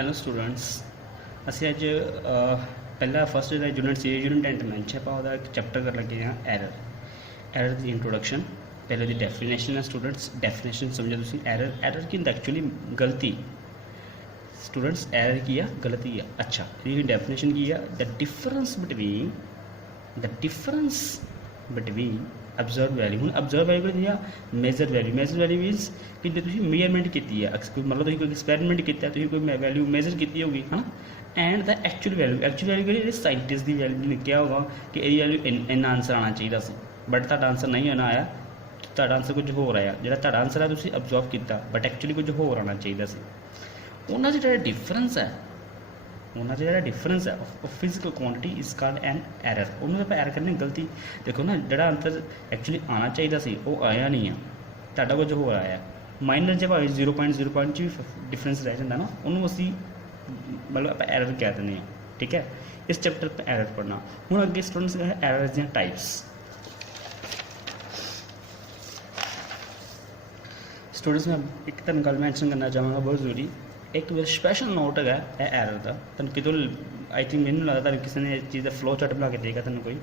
Hello students, ਅਸੀਂ ਅੱਜ ਪਹਿਲਾ ਫਸਟ ਜਿਹੜਾ ਯੂਨਿਟ ਸੀ ਯੂਨਿਟ 10 ਮੰਚ ਆਪਾਂ ਉਹਦਾ ਇੱਕ ਚੈਪਟਰ ਕਰਨ ਲੱਗੇ ਹਾਂ ਐਰਰ ਦੀ ਇੰਟਰੋਡਕਸ਼ਨ। ਪਹਿਲੇ ਦੀ ਡੈਫੀਨੇਸ਼ਨ ਹੈ ਸਟੂਡੈਂਟਸ, ਡੈਫੀਨੇਸ਼ਨ ਸਮਝੋ ਤੁਸੀਂ। ਐਰਰ ਕੀ ਹੁੰਦਾ ਐਕਚੁਅਲੀ? ਗਲਤੀ। ਸਟੂਡੈਂਟਸ ਐਰਰ ਕੀ ਆ? ਗਲਤੀ ਆ। ਅੱਛਾ, ਇਹਦੀ ਡੈਫੀਨੇਸ਼ਨ ਕੀ ਆ? The difference between observe value. ਹੁਣ ਅਬਜ਼ਰਵ ਵੈਲਿਊ ਕਿਹੜੀ ਆ? ਮੇਜ਼ਰ ਵੈਲਿਊ ਮੀਨਸ ਕਿ ਜੇ ਤੁਸੀਂ ਮੇਜਰਮੈਂਟ ਕੀਤੀ ਹੈ, ਮਤਲਬ ਤੁਸੀਂ ਕੋਈ ਐਕਸਪੈਰੀਮੈਂਟ ਕੀਤਾ, ਤੁਸੀਂ ਕੋਈ ਵੈਲਿਊ ਮੇਜ਼ਰ ਕੀਤੀ ਹੋਗੀ ਹੈ ਨਾ, ਐਂਡ ਦਾ ਐਕਚੁਅਲ ਵੈਲਿਊ ਕਿਹੜੀ? ਜਿਹੜੇ ਸਾਇੰਟਿਸਟ ਦੀ ਵੈਲਿਊ ਲਿਖਿਆ ਹੋਗਾ ਕਿ ਇਹਦੀ ਵੈਲਿਊ ਇੰਨਾ ਆਂਸਰ ਆਉਣਾ ਚਾਹੀਦਾ ਸੀ, ਬਟ ਤੁਹਾਡਾ ਆਂਸਰ ਨਹੀਂ ਆਉਣਾ ਆਇਆ, ਤੁਹਾਡਾ ਆਂਸਰ ਕੁਝ ਹੋਰ ਆਇਆ। ਜਿਹੜਾ ਤੁਹਾਡਾ ਆਂਸਰ ਹੈ ਤੁਸੀਂ ਅਬਜ਼ਰਵ ਕੀਤਾ, ਬਟ ਐਕਚੁਅਲੀ ਕੁਝ ਹੋਰ ਆਉਣਾ ਚਾਹੀਦਾ ਸੀ। ਉਹਨਾਂ 'ਚ ਜਿਹੜਾ ਡਿਫਰੈਂਸ ਹੈ of physical quantity is called N error. ਉਹਨੂੰ ਆਪਾਂ ਐਰਰ ਕਰਨੀ ਗਲਤੀ। ਦੇਖੋ ਨਾ, ਜਿਹੜਾ ਆਂਸਰ ਐਕਚੁਅਲੀ ਆਉਣਾ ਚਾਹੀਦਾ ਸੀ ਉਹ ਆਇਆ ਨਹੀਂ ਆ, ਤੁਹਾਡਾ ਕੁਝ ਹੋਰ ਆਇਆ। ਮਾਈਨਰ ਜੇ ਭਾਵੇਂ 0.0 'ਚ ਵੀ ਡਿਫਰੈਂਸ ਰਹਿ ਜਾਂਦਾ ਨਾ, ਉਹਨੂੰ ਅਸੀਂ ਮਤਲਬ ਆਪਾਂ ਐਰਰ ਕਹਿ ਦਿੰਦੇ ਹਾਂ। ਠੀਕ ਹੈ, ਇਸ ਚੈਪਟਰ 'ਤੇ ਐਰਰ ਪੜ੍ਹਨਾ। ਹੁਣ ਅੱਗੇ ਸਟੂਡੈਂਟਸ ਐਰਰ ਦੀਆਂ ਟਾਈਪਸ। ਸਟੂਡੈਂਟਸ ਮੈਂ ਇੱਕ ਤੁਹਾਨੂੰ ਗੱਲ ਮੈਂਸ਼ਨ ਕਰਨਾ ਚਾਹਾਂਗਾ ਬਹੁਤ ਜ਼ਰੂਰੀ। ਇੱਕ ਸਪੈਸ਼ਲ ਨੋਟ ਹੈਗਾ ਇਹ ਐਰਰ ਦਾ। ਤੁਹਾਨੂੰ ਕਿਤੋਂ ਆਈ ਥਿੰਕ ਮੈਨੂੰ ਲੱਗਦਾ ਤੁਹਾਨੂੰ ਕਿਸੇ ਨੇ ਇਸ ਚੀਜ਼ ਦਾ ਫਲੋ ਚਾਰਟ ਬਣਾ ਕੇ ਦੇਗਾ ਤੁਹਾਨੂੰ ਕੋਈ,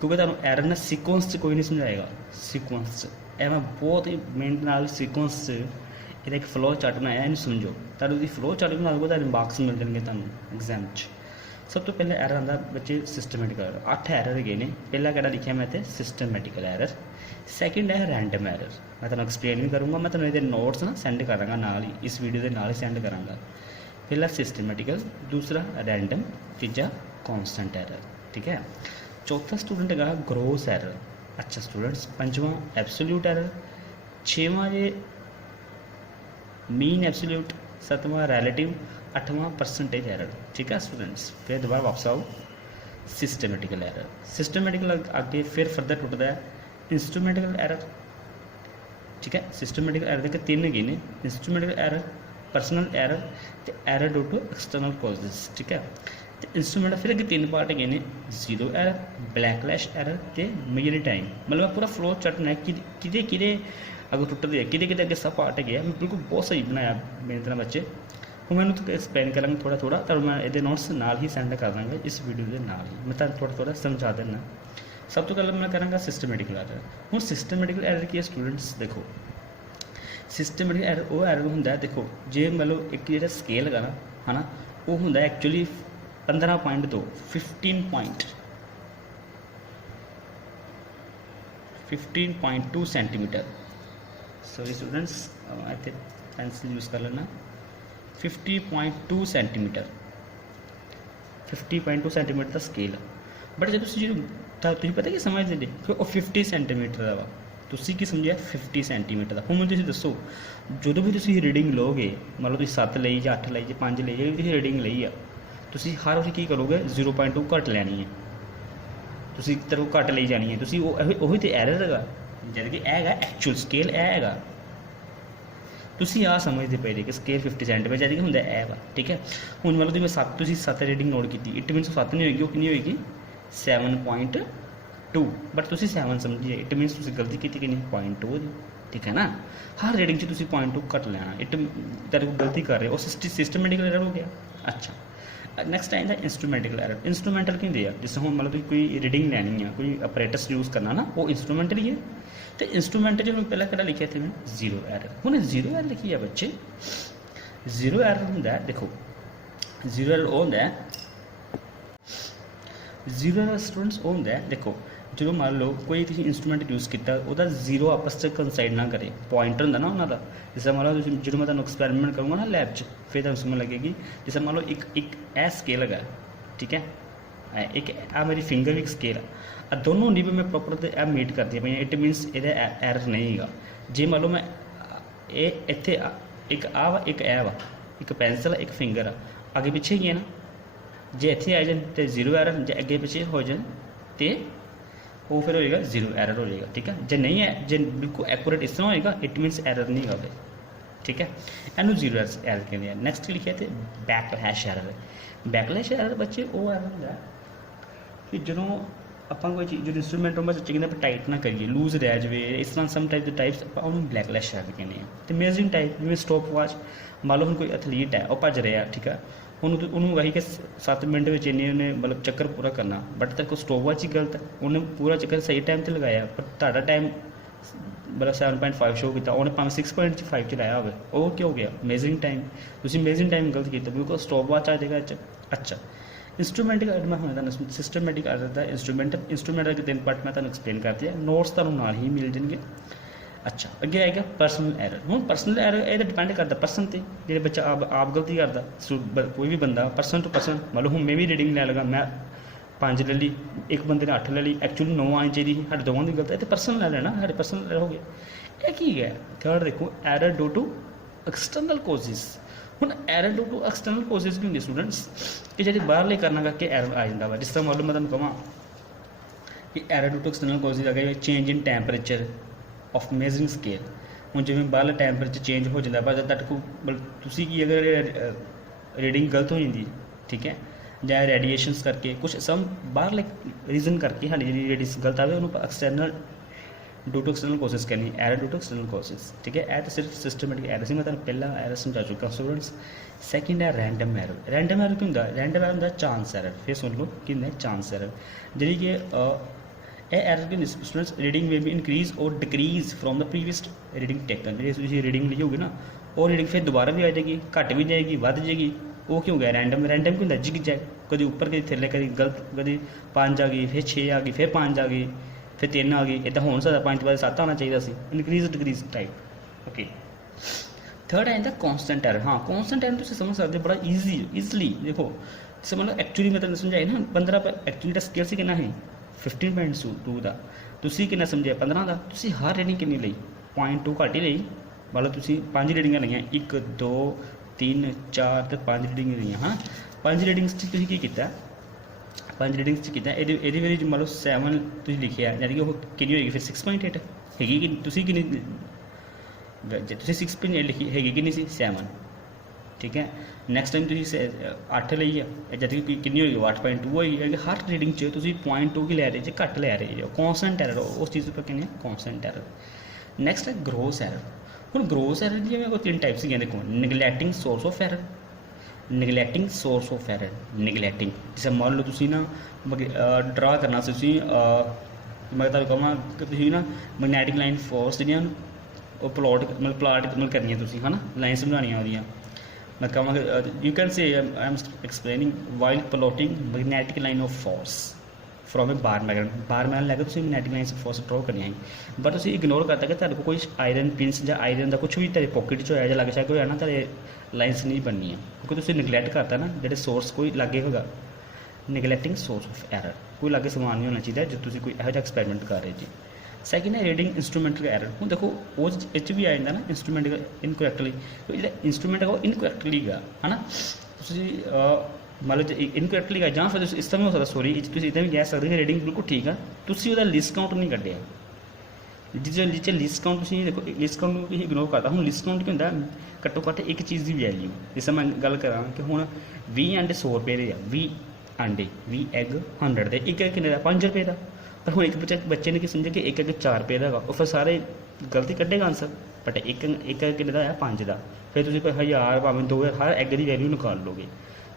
ਕਿਉਂਕਿ ਤੁਹਾਨੂੰ ਐਰਰ ਨਾ ਸੀਕੁਐਂਸ 'ਚ ਕੋਈ ਨਹੀਂ ਸਮਝਾਏਗਾ। ਸੀਕੁਐਂਸ 'ਚ ਇਹ ਮੈਂ ਬਹੁਤ ਹੀ ਮਿਹਨਤ ਨਾਲ ਸੀਕੁਐਂਸ 'ਚ ਇਹਦਾ ਇੱਕ ਫਲੋ ਚਾਰਟ ਬਣਾਇਆ, ਇਹਨੂੰ ਸਮਝੋ। ਤੁਹਾਨੂੰ ਉਹਦੀ ਫਲੋ ਚਾਰਟ ਬਣਾ ਦਊਗਾ, ਤੁਹਾਨੂੰ ਮਾਰਕਸ ਮਿਲ ਜਾਣਗੇ ਤੁਹਾਨੂੰ ਐਗਜ਼ਾਮ 'ਚ। ਸਭ ਤੋਂ ਪਹਿਲਾਂ ਐਰਰ ਆਉਂਦਾ ਬੱਚੇ ਸਿਸਟਮੈਟਿਕ ਐਰਰ। 8 ਐਰਰ ਹੈਗੇ ਨੇ। ਪਹਿਲਾ ਕਿਹੜਾ ਲਿਖਿਆ ਮੈਂ ਇੱਥੇ? ਸਿਸਟਮੈਟਿਕਲ ਐਰਰ। ਸੈਕਿੰਡ ਹੈ ਰੈਂਡਮ ਐਰਰ। ਮੈਂ ਤੁਹਾਨੂੰ ਐਕਸਪਲੇਨ ਵੀ ਕਰੂੰਗਾ, ਮੈਂ ਤੁਹਾਨੂੰ ਇਹਦੇ ਨੋਟਸ ਨਾ ਸੈਂਡ ਕਰਾਂਗਾ ਨਾਲ ਹੀ, ਇਸ ਵੀਡੀਓ ਦੇ ਨਾਲ ਹੀ ਸੈਂਡ ਕਰਾਂਗਾ। ਪਹਿਲਾ ਸਿਸਟਮੈਟਿਕਲ, ਦੂਸਰਾ ਰੈਂਡਮ, ਤੀਜਾ ਕੌਨਸਟੈਂਟ ਐਰਰ। ਠੀਕ ਹੈ। ਚੌਥਾ ਸਟੂਡੈਂਟ ਹੈਗਾ ਗਰੋਸ ਐਰਰ। ਅੱਛਾ ਸਟੂਡੈਂਟਸ, ਪੰਜਵਾਂ ਐਬਸੋਲਿਊਟ ਐਰਰ, ਛੇਵਾਂ ਜੇ ਮੀਨ ਐਬਸੋਲਿਊਟ, ਸੱਤਵਾਂ ਰੈਲੇਟਿਵ, ਅੱਠਵਾਂ ਪਰਸੈਂਟੇਜ ਐਰਰ। ਠੀਕ ਹੈ ਸਟੂਡੈਂਟਸ, ਫਿਰ ਦੁਬਾਰਾ ਵਾਪਸ ਆਓ। ਸਿਸਟਮੈਟਿਕਲ ਐਰਰ। ਸਿਸਟਮੈਟਿਕਲ ਅੱਗੇ ਫਿਰ ਫਰਦਰ ਟੁੱਟਦਾ ਹੈ ਇੰਸਟਰੂਮੈਂਟਲ ਐਰਰ। ਠੀਕ ਹੈ, ਸਿਸਟਮੈਟਿਕਲ ਐਰਰ ਦੇ ਤਿੰਨ ਹੈਗੇ ਨੇ: ਇੰਸਟਰੂਮੈਂਟਲ ਐਰਰ, ਪਰਸਨਲ ਐਰਰ ਅਤੇ error due to external causes. ਠੀਕ ਹੈ, ਅਤੇ ਇੰਸਟਰੂਮੈਂਟ ਫਿਰ ਅੱਗੇ ਤਿੰਨ ਪਾਰਟ ਹੈਗੇ ਨੇ: ਜ਼ੀਰੋ ਐਰਰ, ਬਲੈਕਲੈਸ਼ ਐਰਰ ਅਤੇ ਮੇਜਰ ਟਾਈਮ। ਮਤਲਬ ਪੂਰਾ ਫਲੋ ਚਾਰਟ ਬਣਾਇਆ ਕਿਹਦੇ ਅਗਰ ਟੁੱਟਦੇ ਆ, ਕਿਹਦੇ ਅੱਗੇ ਸਭ ਪਾਰਟ ਹੈਗੇ ਆ। ਮੈਂ ਬਿਲਕੁਲ ਬਹੁਤ ਸਹੀ ਬਣਾਇਆ ਮੇਰੇ ਤਰ੍ਹਾਂ ਬੱਚੇ। ਹੁਣ ਮੈਨੂੰ ਐਕਸਪਲੇਨ ਕਰਾਂਗਾ ਥੋੜ੍ਹਾ ਤੁਹਾਨੂੰ ਮੈਂ ਇਹਦੇ ਨੋਟਸ ਨਾਲ ਹੀ ਸੈਂਡ ਕਰ ਦਾਂਗਾ ਇਸ ਵੀਡੀਓ ਦੇ ਨਾਲ ਹੀ। ਮੈਂ ਤੁਹਾਨੂੰ ਥੋੜ੍ਹਾ ਸਮਝਾ ਦਿੰਦਾ। ਸਭ ਤੋਂ ਪਹਿਲਾਂ ਮੈਂ ਕਰਾਂਗਾ ਸਿਸਟਮੈਟਿਕਲ ਐਰਰ। ਹੁਣ ਸਿਸਟਮੈਟਿਕਲ ਐਰਰ ਕੀ ਹੈ ਸਟੂਡੈਂਟਸ? ਦੇਖੋ, ਸਿਸਟਮੈਟਿਕਲ ਐਰਰ ਉਹ ਐਰਰ ਹੁੰਦਾ, ਦੇਖੋ ਜੇ ਮਤਲਬ ਇੱਕ ਜਿਹੜਾ ਸਕੇਲ ਹੈਗਾ ਨਾ ਹੈ ਨਾ, ਉਹ ਹੁੰਦਾ ਐਕਚੁਅਲੀ 15.2 15.2 ਸੈਂਟੀਮੀਟਰ। ਸੌਰੀ ਸਟੂਡੈਂਟਸ, ਇੱਥੇ ਪੈਨਸਿਲ ਯੂਜ਼ ਕਰ ਲੈਣਾ। 50.2 centimetre, 50.2 centimetre the scale. But ਜੇ ਤੁਸੀਂ ਤੁਸੀਂ ਪਤਾ ਕੀ ਸਮਝਦੇ ਜੇ ਕਿ ਉਹ 50 ਸੈਂਟੀਮੀਟਰ ਦਾ ਵਾ, ਤੁਸੀਂ ਕੀ ਸਮਝਿਆ? 50 ਸੈਂਟੀਮੀਟਰ ਦਾ। ਹੁਣ ਮੈਨੂੰ ਤੁਸੀਂ ਦੱਸੋ, ਜਦੋਂ ਵੀ ਤੁਸੀਂ ਰੀਡਿੰਗ ਲਓਗੇ, ਮਤਲਬ ਤੁਸੀਂ 7 ਲਈ ਜਾਂ 8 ਲਈ ਜਾਂ 5 ਲਈ, ਜਿਹੜੀ ਤੁਸੀਂ ਰੀਡਿੰਗ ਲਈ ਆ, ਤੁਸੀਂ ਹਰ ਵਾਰੀ ਕੀ ਕਰੋਗੇ? 0.2 ਘੱਟ ਲੈਣੀ ਹੈ। ਤੁਸੀਂ ਇੱਕ ਤਰ੍ਹਾਂ ਘੱਟ ਲਈ ਜਾਣੀ ਹੈ। ਤੁਸੀਂ ਉਹੀ ਤਾਂ ਐਰਰ ਹੈਗਾ, ਜਦ ਕਿ ਇਹ ਹੈਗਾ ਐਕਚੁਅਲ ਸਕੇਲ, ਇਹ ਹੈਗਾ। ਤੁਸੀਂ ਆਹ ਸਮਝਦੇ ਪਏ ਜੇ ਕਿ ਸਕੇਲ 50 ਸੈਂਟੀਮੀਟਰ ਜਦ ਕਿ ਹੁੰਦਾ ਇਹ ਵਾ। ਠੀਕ ਹੈ, ਹੁਣ ਮਤਲਬ ਤੁਸੀਂ 7 ਰੀਡਿੰਗ ਨੋਟ ਕੀਤੀ, ਇਟ ਮੀਨਸ 7 ਨਹੀਂ ਹੋਏਗੀ, ਉਹ ਕਿੰਨੀ ਹੋਏਗੀ? 7.2। ਬਟ ਤੁਸੀਂ 7 ਸਮਝੀਏ, ਇਟ ਮੀਨਸ ਤੁਸੀਂ ਗਲਤੀ ਕੀਤੀ ਕਿ ਨਹੀਂ? 0.2 ਦੀ। ਠੀਕ ਹੈ ਨਾ, ਹਰ ਰੀਡਿੰਗ 'ਚ ਤੁਸੀਂ 0.2 ਘੱਟ ਲੈਣਾ। ਤੁਹਾਡੇ ਕੋਲ ਗਲਤੀ ਕਰ ਰਹੇ ਹੋ, ਉਹ ਸਿਸਟਮੈਟਿਕਲ ਐਰਰ ਹੋ ਗਿਆ। ਅੱਛਾ, ਨੈਕਸਟ ਆਉਂਦਾ ਇੰਸਟਰੂਮੈਂਟਲ ਐਰਰ। ਇੰਸਟਰੂਮੈਂਟਲ ਕੀ ਹੁੰਦੇ ਆ? ਜਿਸ ਹੁਣ ਮਤਲਬ ਤੁਸੀਂ ਕੋਈ ਰੀਡਿੰਗ ਲੈਣੀ ਆ, ਕੋਈ ਆਪਰੇਟਸ ਯੂਜ਼ ਕਰਨਾ ਨਾ, ਉਹ ਇੰਸਟਰੂਮੈਂਟਲ ਹੀ ਹੈ। ਅਤੇ ਇੰਸਟਰੂਮੈਂਟਲ ਜਿਹਨੂੰ ਪਹਿਲਾਂ ਕਿਹੜਾ ਲਿਖਿਆ ਇੱਥੇ ਮੈਂ? Zero error. ਹੁਣ ਜ਼ੀਰੋ ਐਰਰ ਲਿਖੀ ਆ ਬੱਚੇ। ਜ਼ੀਰੋ ਐਰਰ ਹੁੰਦਾ, ਦੇਖੋ ਜ਼ੀਰੋ ਐਰਰ ਉਹ ਹੁੰਦਾ, ਜ਼ੀਰੋ ਐਰਰ ਸਟੂਡੈਂਟਸ ਉਹ ਹੁੰਦਾ, ਦੇਖੋ ਜਦੋਂ ਮੰਨ ਲਓ ਕੋਈ ਤੁਸੀਂ ਇੰਸਟਰੂਮੈਂਟ ਯੂਜ਼ ਕੀਤਾ, ਉਹਦਾ ਜ਼ੀਰੋ ਆਪਸ 'ਚ ਕੰਸਾਈਡ ਨਾ ਕਰੇ। ਪੁਆਇੰਟ ਹੁੰਦਾ ਨਾ ਉਹਨਾਂ ਦਾ। ਜਿਸ ਤਰ੍ਹਾਂ ਮੰਨ ਲਓ ਤੁਸੀਂ, ਜਦੋਂ ਮੈਂ ਤੁਹਾਨੂੰ ਐਕਸਪੈਰੀਮੈਂਟ ਕਰੂੰਗਾ ਨਾ ਲੈਬ 'ਚ, ਫਿਰ ਤੁਹਾਨੂੰ ਸਮਝ ਲੱਗੇਗੀ। ਜਿਸ ਤਰ੍ਹਾਂ ਮੰਨ ਲਓ ਇੱਕ ਇਹ ਸਕੇਲ ਹੈਗਾ, ਠੀਕ ਹੈ, ਇੱਕ ਆ ਮੇਰੀ ਫਿੰਗਰ ਵੀ ਇੱਕ ਸਕੇਲ ਆ, ਦੋਨੋਂ ਨਹੀਂ ਵੀ ਮੈਂ ਪ੍ਰੋਪਰ ਤੇ ਇਹ ਮੀਟ ਕਰਦੀਆਂ ਪਈਆਂ, ਇਟ ਮੀਨਸ ਇਹਦਾ ਐਰਰ ਨਹੀਂ ਹੈਗਾ। ਜੇ ਮੰਨ ਲਓ ਮੈਂ ਇਹ ਇੱਥੇ ਇੱਕ ਆ ਵਾ, ਇੱਕ ਇਹ ਵਾ, ਇੱਕ ਪੈਨਸਲ, ਇੱਕ ਫਿੰਗਰ ਆ, ਅੱਗੇ ਪਿੱਛੇ ਹੀ ਹੈ ਨਾ। ਜੇ ਇੱਥੇ ਆ ਜਾਣ ਤਾਂ ਜ਼ੀਰੋ ਐਰਰ, ਜੇ ਅੱਗੇ ਪਿੱਛੇ ਹੋ ਜਾਣ ਤਾਂ ਉਹ ਫਿਰ ਹੋਏਗਾ ਜ਼ੀਰੋ ਐਰਰ ਹੋ ਜਾਏਗਾ। ਠੀਕ ਹੈ, ਜੇ ਨਹੀਂ ਹੈ, ਜੇ ਬਿਲਕੁਲ ਐਕੂਰੇਟ ਇਸ ਤਰ੍ਹਾਂ ਹੋਏਗਾ, ਇਟ ਮੀਨਸ ਐਰਰ ਨਹੀਂ ਹੈਗਾ। ਠੀਕ ਹੈ, ਇਹਨੂੰ ਜ਼ੀਰੋ ਐਰਰ ਕਹਿੰਦੇ ਆ। ਨੈਕਸਟ ਲਿਖਿਆ ਤੇ ਬੈਕਲੈਸ਼ ਐਰਰ। ਬੈਕਲੈਸ਼ ਐਰਰ ਬੱਚੇ ਉਹ ਐਰਰ ਹੁੰਦਾ ਕਿ ਜਦੋਂ ਆਪਾਂ ਕੋਈ ਚੀਜ਼ ਜੋ ਇੰਸਟਰੂਮੈਂਟ ਉਹ ਬੱਚੇ ਕਹਿੰਦੇ ਆਪਾਂ ਟਾਈਟ ਨਾ ਕਰੀਏ, ਲੂਜ਼ ਰਹਿ ਜਾਵੇ, ਇਸ ਤਰ੍ਹਾਂ ਸਮ ਟਾਈਪ ਦੇ ਟਾਈਪਸ ਆਪਾਂ ਉਹਨੂੰ ਬਲੈਕਲੈਸ਼ ਸ਼ੈਪ ਕਹਿੰਦੇ ਹਾਂ। ਅਤੇ ਮੇਜ਼ਰਿੰਗ ਟਾਈਪ ਜਿਵੇਂ ਸਟੋਪ ਵਾਚ, ਮੰਨ ਲਓ ਹੁਣ ਕੋਈ ਐਥਲੀਟ ਹੈ ਉਹ ਭੱਜ ਰਿਹਾ, ਠੀਕ ਆ, ਉਹਨੂੰ ਵਹੀ ਕਿ 7 ਮਿੰਟ ਵਿੱਚ ਇੰਨੇ ਉਹਨੇ ਮਤਲਬ ਚੱਕਰ ਪੂਰਾ ਕਰਨਾ, ਬਟ ਤੇਰੇ ਕੋਲ ਸਟੋਪ ਵਾਚ ਹੀ ਗਲਤ ਹੈ, ਉਹਨੇ ਪੂਰਾ ਚੱਕਰ ਸਹੀ ਟਾਈਮ 'ਤੇ ਲਗਾਇਆ ਪਰ ਤੁਹਾਡਾ ਟਾਈਮ ਮਤਲਬ 7.5 ਸ਼ੋ ਕੀਤਾ, ਉਹਨੇ ਭਾਵੇਂ 6.5 'ਚ ਲਾਇਆ ਹੋਵੇ, ਉਹ ਕੀ ਹੋ ਗਿਆ ਮੇਜ਼ਰਿੰਗ ਟਾਈਮ, ਤੁਸੀਂ ਮੇਜ਼ਰਿੰਗ ਟਾਈਮ ਗਲਤ ਕੀਤਾ, ਬਿਲਕੁਲ ਸਟੋਪ ਵਾਚ ਆ ਜਾਏਗਾ। ਅੱਛਾ ਇੰਸਟਰੂਮੈਂਟਿਕ ਐਰਰ ਮੈਂ ਹੁਣ ਤੁਹਾਨੂੰ ਸਿਸਟਮੈਟਿਕ ਐਰਰ ਦਾ ਇੰਸਟਰੂਮੈਂਟ ਦੇ 3 ਪਾਰਟ ਮੈਂ ਤੁਹਾਨੂੰ ਐਕਸਪਲੇਨ ਕਰਤੇ ਆ, ਨੋਟਸ ਤੁਹਾਨੂੰ ਨਾਲ ਹੀ ਮਿਲ ਜਾਣਗੇ। ਅੱਛਾ ਅੱਗੇ ਆਏਗਾ ਪਰਸਨਲ ਐਰਰ। ਹੁਣ ਪਰਸਨਲ ਐਰਰ ਇਹ ਤਾਂ ਡਿਪੈਂਡ ਕਰਦਾ ਪਰਸਨ 'ਤੇ, ਜਿਹੜੇ ਬੱਚਾ ਆਪ ਗਲਤੀ ਕਰਦਾ, ਕੋਈ ਵੀ ਬੰਦਾ ਪਰਸਨ ਟੂ ਪਰਸਨ, ਮੰਨ ਲਓ ਹੁਣ ਮੈਂ ਵੀ ਰੀਡਿੰਗ ਲੈ ਲਗਾ, ਮੈਂ 5 ਲੈ ਲਈ, ਇੱਕ ਬੰਦੇ ਨੇ 8 ਲੈ ਲਈ, ਐਕਚੁਅਲੀ 9 ਆਉਣੀ ਚਾਹੀਦੀ ਸੀ, ਸਾਡੇ ਦੋਵਾਂ ਦੀ ਗਲਤੀ, ਇਹ ਤਾਂ ਪਰਸਨਲ ਲੈ ਲੈਣਾ, ਸਾਡੇ ਪਰਸਨਲ ਐਰਰ ਹੋ ਗਿਆ। ਇਹ ਕੀ ਹੈ? ਥਰਡ ਦੇਖੋ ਐਰਰ ਡਿਊ ਟੂ ਐਕਸਟਰਨਲ ਕੋਜ਼ਿਸ। ਹੁਣ ਐਰਰ ਡਿਊ ਟੂ ਐਕਸਟਰਨਲ ਕੋਜ਼ਿਸ ਕੀ ਹੁੰਦੀ ਸਟੂਡੈਂਟਸ, ਕਿ ਜਿਹੜੀ ਬਾਹਰਲੇ ਕਰਨਾ ਕਰਕੇ ਐਰਰ ਆ ਜਾਂਦਾ ਵਾ। ਜਿਸ ਤਰ੍ਹਾਂ ਮੰਨ ਲਓ ਮੈਂ ਤੁਹਾਨੂੰ ਕਹਾਂ ਕਿ error due to external causes ਆ ਗਏ change in temperature of measuring scale. ਹੁਣ ਜਿਵੇਂ ਬਾਹਰਲਾ ਟੈਂਪਰੇਚਰ ਚੇਂਜ ਹੋ ਜਾਂਦਾ ਪਰ ਤੁਹਾਡੇ ਕੋਲ ਮਤਲਬ ਤੁਸੀਂ ਕੀ ਅਗਰ ਰੀਡਿੰਗ ਗਲਤ ਹੋ ਜਾਂਦੀ, ਠੀਕ ਹੈ, ਜਾਂ ਰੇਡੀਏਸ਼ਨਸ ਕਰਕੇ ਕੁਛ ਸਮ ਬਾਹਰਲੇ ਰੀਜ਼ਨ ਕਰਕੇ ਸਾਡੀ ਜਿਹੜੀ ਰੀਡਿੰਗ ਗਲਤ ਆਵੇ ਉਹਨੂੰ ਐਕਸਟਰਨਲ ਡਿਊ ਟੂ ਐਕਸਟਰਨਲ ਕੋਜ਼ਿਸ ਕਹਿੰਦੇ, ਐਰਰ ਡਿਊ ਟੂ ਐਕਸਟਰਨਲ ਕੋਜ਼ਿਸ, ਠੀਕ ਹੈ। ਇਹ ਤਾਂ ਸਿਰਫ ਸਿਸਟਮੈਟਿਕ ਐਰਰ ਸੀ, ਮੈਂ ਤੁਹਾਨੂੰ ਪਹਿਲਾਂ ਐਰਰ ਸਮਝਾ ਚੁੱਕਾ ਸਟੂਡੈਂਟਸ। ਸੈਕਿੰਡ ਹੈ ਰੈਂਡਮ ਐਰਰ। ਰੈਂਡਮ ਐਰਰ ਕੀ ਹੁੰਦਾ? ਰੈਂਡਮ ਐਰਰ ਹੁੰਦਾ ਚਾਂਸ ਐਰਰ। ਫਿਰ ਸੁਣ ਲਓ ਕੀ ਹੁੰਦਾ ਚਾਂਸ ਐਰਰ, ਜਿਹੜੀ ਕਿ ਇਹ ਐਰਰ ਕੀ ਹੁੰਦੀ students, reading may be increase or decrease from the previous reading taken. ਜਿਹੜੀ ਤੁਸੀਂ ਰੀਡਿੰਗ ਲਈ ਹੋਗੀ ਨਾ ਉਹ ਰੀਡਿੰਗ ਫਿਰ ਦੁਬਾਰਾ ਵੀ ਆ ਜਾਏਗੀ, ਘੱਟ ਵੀ ਜਾਏਗੀ, ਵੱਧ ਜਾਏਗੀ, ਉਹ ਕਿਉਂ ਗਿਆ ਰੈਂਡਮ। ਰੈਂਡਮ ਕੀ ਹੁੰਦਾ? ਜਿਗ ਜੈਗ, ਕਦੇ ਉੱਪਰ ਕਦੇ ਥੱਲੇ, ਕਦੇ ਗਲਤ, ਕਦੇ 5 ਆ ਗਈ, ਫਿਰ 6 ਆ ਗਈ, ਫਿਰ 5 ਆ ਗਈ, ਫਿਰ 3 ਆ ਗਈ, ਇੱਦਾਂ ਹੋ ਨਹੀਂ ਸਕਦਾ, 5 ਤੋਂ ਬਾਅਦ 7 ਆਉਣਾ ਚਾਹੀਦਾ ਸੀ, increase decrease type. Okay third ਹੈ ਇਹਦਾ ਕੌਨਸਟੈਂਟ ਐਰਰ। ਹਾਂ ਕੌਨਸਟੈਂਟ ਐਰਰ ਤੁਸੀਂ ਸਮਝ ਸਕਦੇ ਹੋ ਬੜਾ ਈਜ਼ਲੀ ਦੇਖੋ, ਜਿਸ ਮਤਲਬ ਐਕਚੁਅਲੀ ਮੈਂ ਤੁਹਾਨੂੰ ਸਮਝਾਇਆ ਨਾ 15 ਐਕਚੁਅਲੀ ਦਾ ਸਕੇਲ ਸੀ ਕਿੰਨਾ ਸੀ 15.2 ਦਾ, ਤੁਸੀਂ ਕਿੰਨਾ ਸਮਝਿਆ 15 ਦਾ। ਤੁਸੀਂ ਹਰ ਰੀਡਿੰਗ ਕਿੰਨੀ ਲਈ 0.2 ਘੱਟ ਹੀ ਲਈ, ਮਤਲਬ ਤੁਸੀਂ 5 ਰੀਡਿੰਗਾਂ ਲਈਆਂ, 1 2 3 4 ਤੇ 5 ਰੀਡਿੰਗਾਂ ਲਈਆਂ। ਹਾਂ 5 ਰੀਡਿੰਗਸ 'ਚ ਤੁਸੀਂ ਕੀ ਕੀਤਾ, 5 ਰੀਡਿੰਗਸ 'ਚ ਕੀਤਾ, ਇਹਦੇ ਵਿੱਚ ਮੰਨ ਲਓ 7 ਤੁਸੀਂ ਲਿਖਿਆ, ਯਾਨੀ ਕਿ ਉਹ ਕਿੰਨੀ ਹੋਏਗੀ ਫਿਰ 6.8 ਹੈਗੀ ਕਿ ਤੁਸੀਂ ਕਿੰਨੀ, ਜੇ ਤੁਸੀਂ 6 ਲਿਖੀ ਹੈਗੀ ਕਿੰਨੀ ਸੀ 7, ਠੀਕ ਹੈ। ਨੈਕਸਟ ਟਾਈਮ ਤੁਸੀਂ 8 ਲਈ ਆ, ਜਦ ਕਿ ਕਿੰਨੀ ਹੋਏਗੀ 8.2 ਹੋਏਗੀ, ਕਿ ਹਰ ਰੀਡਿੰਗ 'ਚ ਤੁਸੀਂ 0.2 ਕੀ ਲੈ ਰਹੇ ਜੇ, ਘੱਟ ਲੈ ਰਹੇ ਜੇ, ਕੌਨਸਟੈਂਟ ਐਰਰ ਉਸ ਚੀਜ਼ ਉੱਪਰ ਕਹਿੰਦੇ ਆ ਕੌਨਸਟੈਂਟ ਐਰਰ। ਨੈਕਸਟ ਹੈ ਗਰੋਸ ਐਰਰ। ਹੁਣ ਗਰੋਸ ਐਰਰ ਜਿਵੇਂ ਕੋਈ 3 ਟਾਈਪਸ ਸੀਗੇ, ਦੇਖੋ neglecting source of error, neglecting source of error, neglecting ਜਿਵੇਂ ਮੰਨ ਲਓ ਤੁਸੀਂ ਨਾ ਡਰਾ ਕਰਨਾ ਸੀ, ਤੁਸੀਂ ਮੈਂ ਤੁਹਾਨੂੰ ਕਹਾਂ ਕਿ ਤੁਸੀਂ ਨਾ ਮੈਗਨੈਟਿਕ ਲਾਈਨ ਫੋਰਸ ਜਿਹੜੀਆਂ ਉਹ ਪਲਾਟ ਕਰਨੀਆਂ ਤੁਸੀਂ, ਹੈ ਨਾ, ਲਾਈਨਸ ਬਣਾਉਣੀਆਂ ਉਹਦੀਆਂ। ਮੈਂ ਕਹਾਂਗਾ you can say I am explaining while plotting magnetic line of force from a bar magnet ਲੈ ਕੇ ਤੁਸੀਂ ਮੈਗਨੈਟਿਕ ਲਾਈਨ ਆਫ ਫੋਰਸ ਡਰਾ ਕਰਨੀਆਂ ਸੀ, ਬਟ ਤੁਸੀਂ ਇਗਨੋਰ ਕਰਤਾ ਕਿ ਤੁਹਾਡੇ ਕੋਲ ਕੋਈ ਆਇਰਨ ਪਿੰਸ ਜਾਂ ਆਇਰਨ ਦਾ ਕੁਛ ਵੀ ਤੁਹਾਡੇ ਪੋਕਟ 'ਚ ਹੋਇਆ ਜਾਂ ਲੱਗ ਸ਼ੱਕ ਹੋਇਆ ਨਾ, ਤੁਹਾਡੇ ਲਾਈਨਸ ਨਹੀਂ ਬਣਨੀਆਂ, ਕਿਉਂਕਿ ਤੁਸੀਂ ਨਿਗਲੈਕਟ ਕਰਤਾ ਨਾ ਜਿਹੜੇ ਸੋਰਸ ਕੋਈ ਲਾਗੇ ਹੋਗਾ। ਨਿਗਲੈਕਟਿੰਗ ਸੋਰਸ ਆਫ ਐਰਰ, ਕੋਈ ਲਾਗੇ ਸਮਾਨ ਨਹੀਂ ਹੋਣਾ ਚਾਹੀਦਾ ਜੇ ਤੁਸੀਂ ਕੋਈ ਇਹੋ ਜਿਹਾ ਐਕਸਪੈਰੀਮੈਂਟ ਕਰ ਰਹੇ ਜੀ। ਸੈਕਿੰਡ ਹੈ ਰੀਡਿੰਗ ਇੰਸਟਰੂਮੈਂਟਲ ਐਰਰ। ਹੁਣ ਦੇਖੋ ਉਹ 'ਚ ਵੀ ਆ ਜਾਂਦਾ ਨਾ ਇੰਸਟਰੂਮੈਂਟ ਇਨਕਰੈਕਟਲੀ, ਜਿਹੜਾ ਇੰਸਟਰੂਮੈਂਟ ਹੈਗਾ ਉਹ ਇਨਕਰੈਕਟਲੀ ਗਾ, ਹੈ ਨਾ, ਤੁਸੀਂ ਮੰਨ ਲਓ ਇਨਕਰੈਕਟਲੀ ਗਾ, ਜਾਂ ਫਿਰ ਤੁਸੀਂ ਇਸ ਤਰ੍ਹਾਂ ਵੀ ਹੋ ਸਕਦਾ, ਸੋਰੀ ਤੁਸੀਂ ਇੱਦਾਂ ਵੀ ਕਹਿ ਸਕਦੇ ਕਿ ਰੀਡਿੰਗ ਬਿਲਕੁਲ ਠੀਕ ਆ, ਤੁਸੀਂ ਉਹਦਾ ਲਿਸਟ ਕਾਊਂਟ ਨਹੀਂ ਕੱਢਿਆ, ਜਿੱਥੇ ਲਿਸਟ ਕਾਊਂਟ ਤੁਸੀਂ ਦੇਖੋ ਲਿਸਟ ਕਾਊਂਟ ਨੂੰ ਤੁਸੀਂ ਇਗਨੋਰ ਕਰਤਾ। ਹੁਣ ਲਿਸਟ ਕਾਊਂਟ ਕੀ ਹੁੰਦਾ, ਘੱਟੋ ਘੱਟ ਇੱਕ ਚੀਜ਼ ਦੀ ਵੈਲਿਊ, ਜਿਸ ਤਰ੍ਹਾਂ ਮੈਂ ਗੱਲ ਕਰਾਂ ਕਿ ਹੁਣ 20 ਅੰਡੇ 100 ਰੁਪਏ ਦੇ ਆ, 20 ਅੰਡੇ 20 ਐਗ 100 ਦੇ, ਇੱਕ ਕਿੰਨੇ ਦਾ 5 ਰੁਪਏ ਦਾ। ਪਰ ਹੁਣ ਇੱਕ ਬੱਚੇ ਨੇ ਕੀ ਸਮਝਿਆ ਕਿ ਇੱਕ 4 ਰੁਪਏ ਦਾ ਹੈਗਾ, ਉਹ ਫਿਰ ਸਾਰੇ ਗਲਤੀ ਕੱਢੇਗਾ ਆਨਸਰ, ਬਟ ਇੱਕ ਕਿੰਨੇ ਦਾ ਹੈ 5 ਦਾ, ਫਿਰ ਤੁਸੀਂ ਕੋਈ 1000 ਭਾਵੇਂ 2000 ਹਰ ਐਗ ਦੀ ਵੈਲਿਊ ਨਿਕਾਲ ਲਓਗੇ,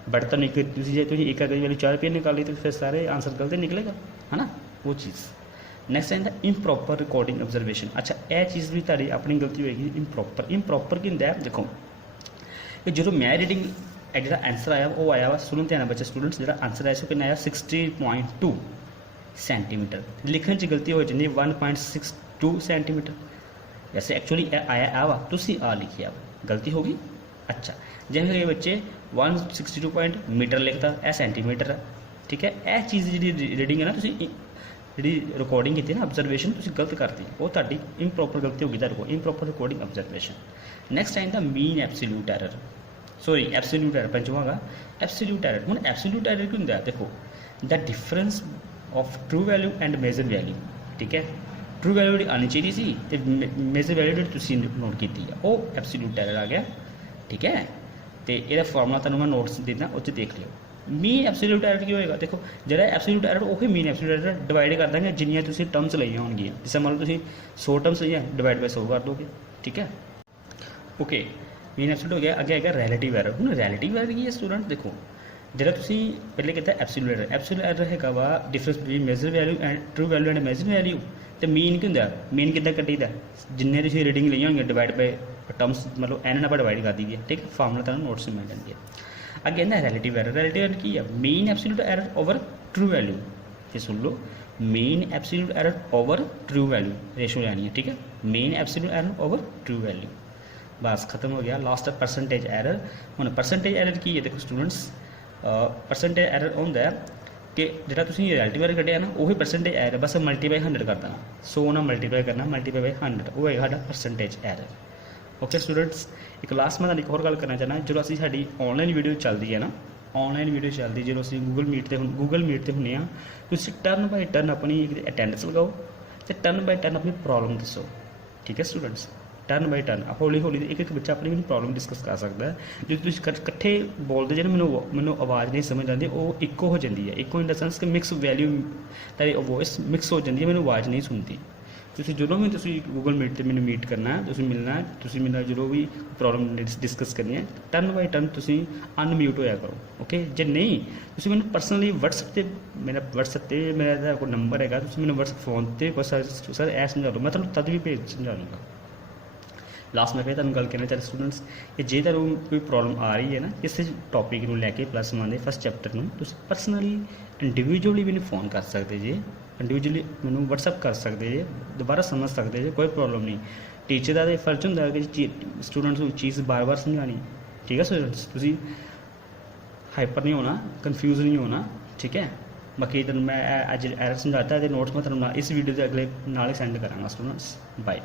ਬਟ ਤੁਹਾਨੂੰ ਇੱਕ ਜੇ ਤੁਸੀਂ ਇੱਕ ਐਗ ਦੀ ਵੈਲਿਊ 4 ਰੁਪਏ ਨਿਕਾਲੀ ਤਾਂ ਫਿਰ ਸਾਰੇ ਆਨਸਰ ਗਲਤ ਨਿਕਲੇਗਾ, ਹੈ ਨਾ, ਉਹ ਚੀਜ਼। ਨੈਕਸਟ ਆਉਂਦਾ ਇੰਪਰੋਪਰ ਰਿਕਾਰਡਿੰਗ ਅਬਜ਼ਰਵੇਸ਼ਨ। ਅੱਛਾ ਇਹ ਚੀਜ਼ ਵੀ ਤੁਹਾਡੀ ਆਪਣੀ ਗਲਤੀ ਹੋਏਗੀ। ਇੰਪਰੋਪਰ ਕੀ ਹੁੰਦਾ ਦੇਖੋ, ਕਿ ਜਦੋਂ ਮੈਂ ਰੀਡਿੰਗ ਜਿਹੜਾ ਆਨਸਰ ਆਇਆ ਉਹ ਆਇਆ ਵਾ, ਸੁਣੋ ਧਿਆਨ ਨਾਲ ਬੱਚੇ ਸਟੂਡੈਂਟਸ, ਜਿਹੜਾ ਆਨਸਰ ਆਇਆ ਸੀ ਕਿੰਨਾ ਆਇਆ 60.2 ਸੈਂਟੀਮੀਟਰ, ਲਿਖਣ 'ਚ ਗਲਤੀ ਹੋ ਜਾਂਦੀ 1.62 ਸੈਂਟੀਮੀਟਰ, ਵੈਸੇ ਐਕਚੁਅਲੀ ਆਇਆ ਆ ਵਾ, ਤੁਸੀਂ ਆ ਲਿਖਿਆ ਵਾ, ਗਲਤੀ ਹੋ ਗਈ। ਅੱਛਾ ਜਿਵੇਂ ਕਿ ਬੱਚੇ 162 ਮੀਟਰ ਲਿਖਤਾ, ਇਹ ਸੈਂਟੀਮੀਟਰ ਹੈ, ਠੀਕ ਹੈ। ਇਹ ਚੀਜ਼ ਜਿਹੜੀ ਰੀਡਿੰਗ ਹੈ ਨਾ, ਤੁਸੀਂ ਜਿਹੜੀ ਰਿਕਾਰਡਿੰਗ ਕੀਤੀ ਨਾ ਅਬਜ਼ਰਵੇਸ਼ਨ ਤੁਸੀਂ ਗਲਤ ਕਰਤੀ, ਉਹ ਤੁਹਾਡੀ ਇੰਪਰੋਪਰ ਗਲਤੀ ਹੋ ਗਈ ਤੁਹਾਡੇ ਕੋਲ, ਇੰਪਰੋਪਰ ਰਿਕਾਰਡਿੰਗ ਅਬਜ਼ਰਵੇਸ਼ਨ। ਨੈਕਸਟ ਆਇੰਦਾ mean absolute error, sorry absolute error ਪੰਜਵਾਂ ਗਾ ਐਬਸੋਲੂਟ ਐਰਰ। ਹੁਣ ਐਬਸੋਲੂਟ ਐਰਰ ਕੀ ਹੁੰਦਾ ਦੇਖੋ, the difference of true value and measure value, ਠੀਕ ਹੈ। ਟਰੂ ਵੈਲਿਊ ਜਿਹੜੀ ਆਉਣੀ ਚਾਹੀਦੀ ਸੀ ਅਤੇ ਮੇਜਰ ਵੈਲਿਊ ਜਿਹੜੀ ਤੁਸੀਂ ਨੋਟ ਕੀਤੀ ਆ, ਉਹ ਐਬਸੋਲੂਟ ਐਰਰ ਆ ਗਿਆ, ਠੀਕ ਹੈ। ਅਤੇ ਇਹਦਾ ਫਾਰਮੂਲਾ ਤੁਹਾਨੂੰ ਮੈਂ ਨੋਟਸ ਦਿੰਦਾ, ਉਹ 'ਚ ਦੇਖ ਲਿਓ। ਮੀਨ ਐਬਸੋਲੂਟ ਐਰਰ ਕੀ ਹੋਏਗਾ, ਦੇਖੋ ਜਿਹੜਾ ਐਬਸੋਲੂਟ ਐਰਰ ਉਹੀ ਮੀਨ ਐਬਸੋਲੂਟ ਐਰਰ ਡਿਵਾਈਡ ਕਰ ਦਾਂਗੇ ਜਿੰਨੀਆਂ ਤੁਸੀਂ ਟਰਮਸ ਲਈਆਂ ਹੋਣਗੀਆਂ। ਜਿਸ ਮੰਨ ਲਓ ਤੁਸੀਂ 100 ਟਰਮਸ ਲਈਆਂ, ਡਿਵਾਈਡ ਬਾਈ 100 ਕਰ ਦੋਗੇ, ਠੀਕ ਹੈ। ਓਕੇ, ਮੀਨ ਐਬਸੋਲੂਟ ਹੋ ਗਿਆ। ਅੱਗੇ ਹੈਗਾ ਰੈਲੇਟਿਵ ਐਰਰ। ਹੁਣ ਰੈਲੇਟਿਵ ਐਰਰ ਕੀ ਹੈ ਸਟੂਡੈਂਟ, ਦੇਖੋ ਜਿਹੜਾ ਤੁਸੀਂ ਪਹਿਲੇ ਕੀਤਾ ਐਬਸੋਲੂਟ ਐਰਰ, ਐਬਸੋਲੂਟ ਐਰਰ ਹੈਗਾ ਵਾ difference between major value and true value and imagine value. ਤੇ ਮੀਨ ਕੀ ਹੁੰਦਾ, ਮੀਨ ਕਿੱਦਾਂ ਕੱਢੀਦਾ, ਜਿੰਨੇ ਤੁਸੀਂ ਰੀਡਿੰਗ ਲਈਆਂ ਹੋਣਗੀਆਂ ਡਿਵਾਈਡ ਬਾਈ ਟਰਮਸ, ਮਤਲਬ ਐਨ ਨਾਲ ਆਪਾਂ ਡਿਵਾਈਡ ਕਰ ਦਈਏ, ਠੀਕ ਹੈ। ਫਾਰਮੂਲਾ ਤੁਹਾਨੂੰ ਨੋਟਸ ਮਿਲ ਜਾਂਦੀ ਹੈ। ਅੱਗੇ ਇਹਦਾ ਰੈਲੇਟਿਵ ਐਰਰ। ਰੈਲੇਟਿਵ ਐਰਰ ਕੀ ਹੈ, mean absolute error over true value. ਇਹ ਸੁਣ ਲਓ, mean absolute error over true value ratio ਲੈਣੀ ਹੈ, ਠੀਕ ਹੈ। Mean absolute error over true value, ਬਸ ਖਤਮ ਹੋ ਗਿਆ। Last percentage error. ਹੁਣ ਪਰਸੈਂਟੇਜ ਐਰਰ ਕੀ ਹੈ, ਦੇਖੋ ਸਟੂਡੈਂਟਸ ਪਰਸੈਂਟੇਜ ਐਰਰ ਹੁੰਦਾ ਕਿ ਜਿਹੜਾ ਤੁਸੀਂ ਰੈਲੇਟਿਵ ਐਰਰ ਕੱਢਿਆ ਨਾ ਉਹੀ ਪਰਸੈਂਟੇਜ ਐਰਰ ਬਸ ਮਲਟੀਪਲਾਈ 100 ਕਰ ਦੇਣਾ, 100 ਨਾਲ ਮਲਟੀਪਲਾਈ ਕਰਨਾ, ਮਲਟੀਪਲਾਈ ਬਾਈ 100 ਉਹ ਹੋਏਗਾ ਸਾਡਾ ਪਰਸੈਂਟੇਜ ਐਰਰ। ਓਕੇ ਸਟੂਡੈਂਟਸ, ਇੱਕ ਲਾਸਟ ਮੈਂ ਤੁਹਾਨੂੰ ਇੱਕ ਹੋਰ ਗੱਲ ਕਰਨਾ ਚਾਹੁੰਦਾ, ਜਦੋਂ ਅਸੀਂ ਸਾਡੀ ਆਨਲਾਈਨ ਵੀਡੀਓ ਚੱਲਦੀ ਹੈ ਨਾ, ਆਨਲਾਈਨ ਵੀਡੀਓ ਚੱਲਦੀ ਜਦੋਂ ਅਸੀਂ ਗੂਗਲ ਮੀਟ ਤੇ ਹੁੰਦੇ ਹਾਂ, ਤੁਸੀਂ ਟਰਨ ਬਾਈ ਟਰਨ ਆਪਣੀ ਅਟੈਂਡੈਂਸ ਲਗਾਓ ਅਤੇ ਟਰਨ ਬਾਈ ਟਰਨ ਆਪਣੀ ਪ੍ਰੋਬਲਮ ਦੱਸੋ, ਠੀਕ ਹੈ ਸਟੂਡੈਂਟਸ। ਟਰਨ ਬਾਈ ਟਰਨ ਹੌਲੀ ਹੌਲੀ ਇੱਕ ਬੱਚਾ ਆਪਣੀ ਮੈਨੂੰ ਪ੍ਰੋਬਲਮ ਡਿਸਕਸ ਕਰ ਸਕਦਾ ਹੈ। ਜਦੋਂ ਤੁਸੀਂ ਇਕੱਠੇ ਬੋਲਦੇ ਜੇ ਮੈਨੂੰ ਆਵਾਜ਼ ਨਹੀਂ ਸਮਝ ਆਉਂਦੀ, ਉਹ ਇੱਕੋ ਹੋ ਜਾਂਦੀ ਹੈ, ਇੱਕੋ ਇਨ ਦਾ ਸੈਂਸ ਕਿ ਮਿਕਸ ਵੈਲਿਊ ਤੁਹਾਡੀ ਵੋਇਸ ਮਿਕਸ ਹੋ ਜਾਂਦੀ ਹੈ, ਮੈਨੂੰ ਆਵਾਜ਼ ਨਹੀਂ ਸੁਣਦੀ। ਤੁਸੀਂ ਜਦੋਂ ਵੀ ਤੁਸੀਂ ਗੂਗਲ ਮੀਟ 'ਤੇ ਮੈਨੂੰ ਮੀਟ ਕਰਨਾ, ਤੁਸੀਂ ਮਿਲਣਾ ਜਦੋਂ ਵੀ ਪ੍ਰੋਬਲਮ ਡਿਸਕਸ ਕਰਨੀ ਹੈ, ਟਰਨ ਬਾਈ ਟਰਨ ਤੁਸੀਂ ਅਨਮਿਊਟ ਹੋਇਆ ਕਰੋ, ਓਕੇ। ਜੇ ਨਹੀਂ ਤੁਸੀਂ ਮੈਨੂੰ ਪਰਸਨਲੀ ਵਟਸਐਪ 'ਤੇ ਮੇਰਾ ਕੋਈ ਨੰਬਰ ਹੈਗਾ, ਤੁਸੀਂ ਮੈਨੂੰ ਵਟਸਐਪ ਫੋਨ 'ਤੇ ਸਰ ਇਹ ਸਮਝਾ ਲਓ, ਮੈਂ ਤੁਹਾਨੂੰ ਤਦ ਵੀ ਸਮਝਾ ਲੂੰਗਾ। ਲਾਸਟ ਮੈਂ ਫਿਰ ਤੁਹਾਨੂੰ ਗੱਲ ਕਹਿਣਾ ਚਾਹੁੰਦਾ ਸਟੂਡੈਂਟਸ ਕਿ ਜੇ ਤੁਹਾਨੂੰ ਕੋਈ ਪ੍ਰੋਬਲਮ ਆ ਰਹੀ ਹੈ ਨਾ ਕਿਸੇ ਟੌਪਿਕ ਨੂੰ ਲੈ ਕੇ +1 ਦੇ ਫਸਟ ਚੈਪਟਰ ਨੂੰ, ਤੁਸੀਂ ਪਰਸਨਲੀ ਇੰਡੀਵਿਜੂਅਲੀ ਮੈਨੂੰ ਫੋਨ ਕਰ ਸਕਦੇ ਜੇ, ਇੰਡੀਵਿਜੂਅਲੀ ਮੈਨੂੰ ਵਟਸਐਪ ਕਰ ਸਕਦੇ ਜੇ, ਦੁਬਾਰਾ ਸਮਝ ਸਕਦੇ ਜੇ, ਕੋਈ ਪ੍ਰੋਬਲਮ ਨਹੀਂ। ਟੀਚਰ ਦਾ ਤਾਂ ਫਰਜ਼ ਹੁੰਦਾ ਕਿ ਸਟੂਡੈਂਟਸ ਨੂੰ ਚੀਜ਼ ਬਾਰ-ਬਾਰ ਸਮਝਾਉਣੀ, ਠੀਕ ਹੈ ਸਟੂਡੈਂਟਸ। ਤੁਸੀਂ ਹਾਈਪਰ ਨਹੀਂ ਹੋਣਾ, ਕਨਫਿਊਜ਼ ਨਹੀਂ ਹੋਣਾ, ਠੀਕ ਹੈ। ਬਾਕੀ ਤੁਹਾਨੂੰ ਮੈਂ ਅੱਜ ਐਰਰ ਸਮਝਾਤਾ, ਇਹਦੇ ਨੋਟਸ ਮੈਂ ਤੁਹਾਨੂੰ ਇਸ ਵੀਡੀਓ ਦੇ ਅਗਲੇ ਨਾਲ ਹੀ ਸੈਂਡ ਕਰਾਂਗਾ ਸਟੂਡੈਂਟਸ। ਬਾਏ।